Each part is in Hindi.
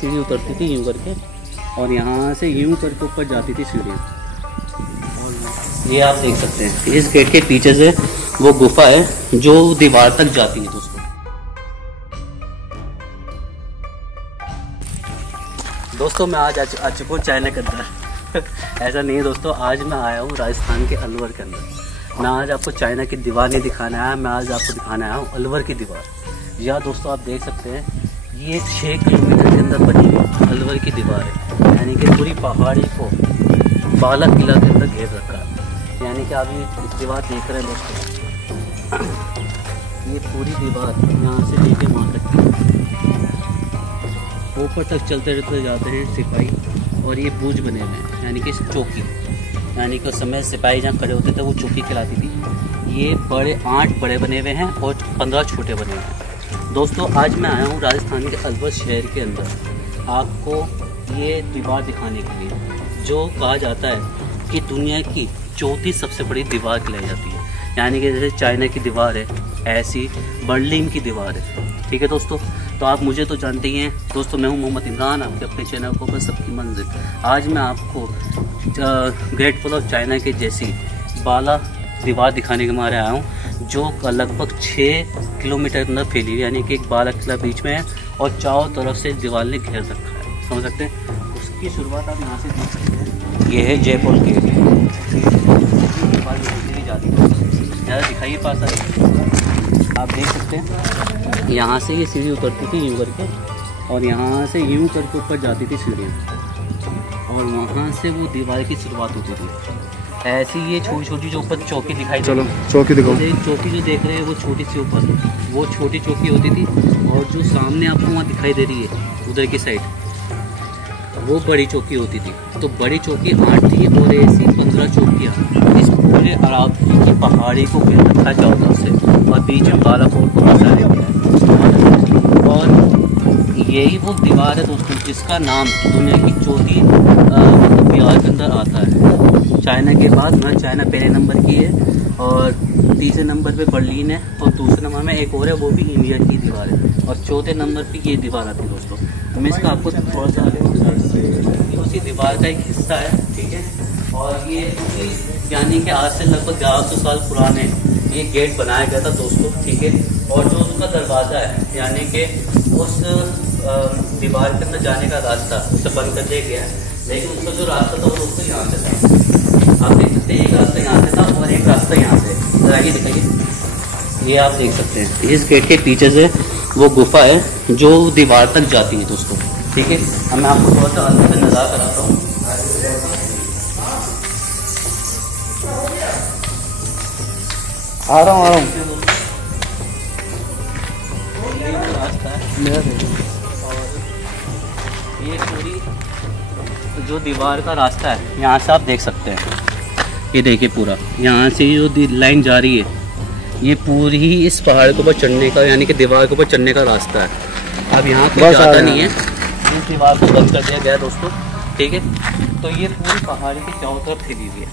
सीढ़ी उतरती थी यूँ करके, और यहाँ से यूँ करके ऊपर जाती थी सीढ़ी। और ये आप देख सकते हैं इस गेट के पीछे से वो गुफा है जो दीवार तक जाती है दोस्तों। दोस्तों मैं आज आ चुका हूँ चाइना के अंदर। ऐसा नहीं है दोस्तों, आज मैं आया हूँ राजस्थान के अलवर के अंदर। मैं आज आपको चाइना की दीवार नहीं दिखाना आया, मैं आज आपको दिखाना आया हूँ अलवर की दीवार। यहाँ दोस्तों आप देख सकते हैं ये 6 किलोमीटर के अंदर बनी हुई अलवर की दीवार है, यानी कि पूरी पहाड़ी को बाला किला के अंदर घेर रखा है। यानी कि आप ये दीवार देख रहे हैं दोस्तों, ये पूरी दीवार यहाँ से लेके वहाँ तक ऊपर तक चलते रहते जाते हैं सिपाही। और ये बूझ बने हुए हैं, यानी कि चौकी, यानी कि उस समय सिपाही जहाँ खड़े होते थे वो चौकी कहलाती थी। ये 8 बड़े बने हुए हैं और 15 छोटे बने हुए हैं। दोस्तों आज मैं आया हूँ राजस्थान के अलवर शहर के अंदर आपको ये दीवार दिखाने के लिए, जो कहा जाता है कि दुनिया की चौथी सबसे बड़ी दीवार कहलाई जाती है। यानी कि जैसे चाइना की दीवार है, ऐसी बर्लिन की दीवार है। ठीक है दोस्तों, तो आप मुझे तो जानते ही हैं दोस्तों, मैं हूं मोहम्मद इमरान, आपके अपने चैनल को पर सबकी मंजिल। आज मैं आपको ग्रेट वॉल ऑफ चाइना के जैसी बाला दीवार दिखाने के मारे आया हूं, जो लगभग 6 किलोमीटर अंदर फैली हुई, यानी कि एक बाला किला बीच में है और चारों तरफ से दीवार ने घेर रखा है। समझ सकते हैं, उसकी शुरुआत आप यहाँ से देख सकते हैं। ये है जयपुर गेट, दीवार जाती है, ज़्यादा दिखाइए पास आप देख सकते हैं। यहाँ से ये सीढ़ी उतरती थी यूँ करके, और यहाँ से यूँ करके ऊपर जाती थी सीढ़ियाँ, और वहाँ से वो दीवार की शुरुआत होती थी। ऐसी ये छोटी छोटी जो ऊपर चौकी दिखाई, चलो चौकी दिखाओ। चौकी जो देख रहे हैं वो छोटी सी ऊपर, वो छोटी चौकी होती थी, और जो सामने आपको वहाँ दिखाई दे रही है उधर की साइड, वो बड़ी चौकी होती थी। तो बड़ी चौकी 8 थी और ऐसी 15 चौकियाँ इस पूरे अरावली की पहाड़ी को घेर रखा चारों तरफ से, और बीच में बालाकोट को बसाया गया है। और यही वो दीवार है दोस्तों जिसका नाम दुनिया की चौथी दीवार के अंदर आता है। चाइना के बाद मतलब चाइना पहले नंबर की है, और तीसरे नंबर पे बर्लिन है, और दूसरे नंबर में एक और है, वो भी इंडिया की दीवार है, और चौथे नंबर पे ये दीवार आती है दोस्तों। मैं इसका आपको थोड़ा सा उसी दीवार का एक हिस्सा है। ठीक है, और ये यानी कि आज से लगभग 1100 साल पुराने ये गेट बनाया गया था दोस्तों। ठीक है, और जो उसका दरवाज़ा है, यानी कि उस दीवार के अंदर जाने का रास्ता उसे बंद कर दिया गया है, लेकिन उसका जो रास्ता था वो दोस्तों यहाँ से था। आप देख सकते हैं एक रास्ता यहाँ से था और एक रास्ता यहाँ से। जरा ये दिखाइए, ये आप देख सकते हैं इस गेट के पीछे से वो गुफा है जो दीवार तक जाती है दोस्तों। ठीक है, अब मैं आपको थोड़ा सा अंदर से नज़ारा कराता हूँ। आ रहा हूँ रास्ता है, और ये पूरी जो दीवार का रास्ता है यहाँ से आप देख सकते हैं। ये देखिए पूरा यहाँ से जो लाइन जा रही है, ये पूरी ही इस पहाड़ के ऊपर चढ़ने का, यानी कि दीवार के ऊपर चढ़ने का रास्ता है। अब यहाँ कोई जाता नहीं है, इस दीवार को बंद कर दिया गया दोस्तों। ठीक है, तो ये पूरी पहाड़ी की चारों तरफ फैली हुई है।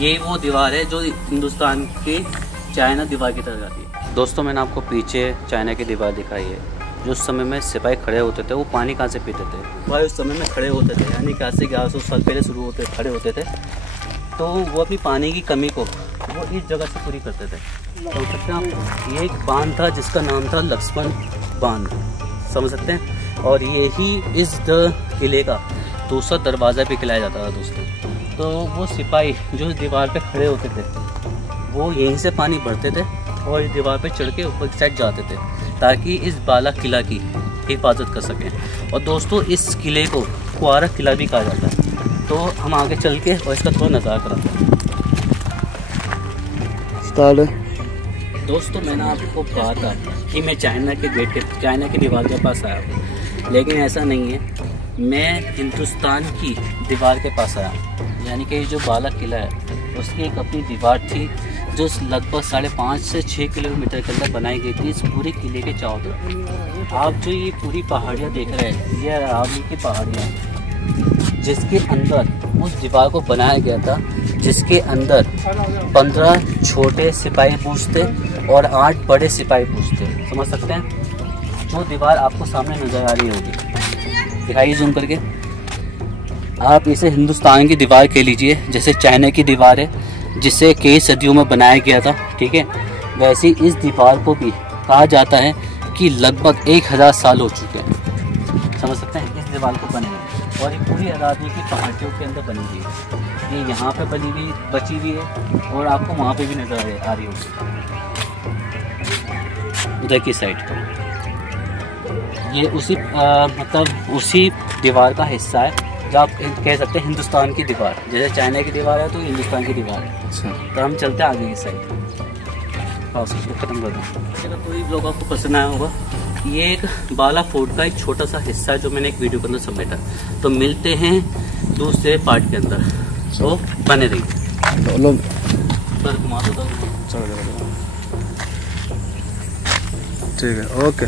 ये वो दीवार है जो हिंदुस्तान की चाइना दीवार की तरह जाती है। दोस्तों मैंने आपको पीछे चाइना की दीवार दिखाई है, जो उस समय में सिपाही खड़े होते थे, वो पानी कहाँ से पीते थे? भाई उस समय में खड़े होते थे, यानी कि आज से 1100 साल पहले शुरू होते खड़े होते थे, तो वो अपनी पानी की कमी को वो इस जगह से पूरी करते थे। समझ सकते हैं आप, ये एक बांध था जिसका नाम था लक्ष्मण बांध, समझ सकते हैं। और यही इस किले का दूसरा दरवाज़ा भी खिलाया जाता था दोस्तों। तो वो सिपाही जो इस दीवार पे खड़े होते थे, वो यहीं से पानी भरते थे और इस दीवार पे चढ़ के ऊपर की साइड जाते थे, ताकि इस बाला किला की हिफाजत कर सकें। और दोस्तों इस किले को कुआरा किला भी कहा जाता है। तो हम आगे चल के और इसका थोड़ा नज़ारा कराते हैं। दोस्तों मैंने आपको कहा था कि मैं चाइना की दीवार के पास आया हूँ, लेकिन ऐसा नहीं है, मैं हिंदुस्तान की दीवार के पास आया हूँ। यानी कि जो बाला किला है उसकी एक अपनी दीवार थी, जो लगभग 5.5 से 6 किलोमीटर के अंदर बनाई गई थी इस पूरे किले के चारों तरफ। आप जो ये पूरी पहाड़ियाँ देख रहे हैं, ये अरावली की पहाड़ियाँ, जिसके अंदर उस दीवार को बनाया गया था, जिसके अंदर 15 छोटे सिपाही पूछ थे और 8 बड़े सिपाही पूछ थे। समझ सकते हैं, जो दीवार आपको सामने नजर आ रही होगी, दिखाइए जूम करके। आप इसे हिंदुस्तान की दीवार कह लीजिए, जैसे चाइना की दीवार है जिसे कई सदियों में बनाया गया था, ठीक है। वैसे इस दीवार को भी कहा जाता है कि लगभग 1000 साल हो चुके हैं, समझ सकते हैं, इस दीवार को बने हुए। और ये पूरी अरादी की पहाड़ियों के अंदर बनी हुई है। ये यहाँ पे बनी हुई बची हुई है और आपको वहाँ पे भी नज़र आ रही होगी उधर की साइड। ये उसी मतलब उसी दीवार का हिस्सा है जो आप कह सकते हैं हिंदुस्तान की दीवार। जैसे चाइना की दीवार है तो हिंदुस्तान की दीवार है। अच्छा, तो हम चलते हैं आगे की साइड। हाँ, उसको ख़त्म कर दूँ। अगर कोई ब्लॉग आपको पसंद आया होगा, ये एक बाला फोर्ट का एक छोटा सा हिस्सा है जो मैंने एक वीडियो के अंदर समेटा। तो मिलते हैं दूसरे पार्ट के अंदर, तो बने रहिए। चलो सर घुमा दो। ठीक है, ओके।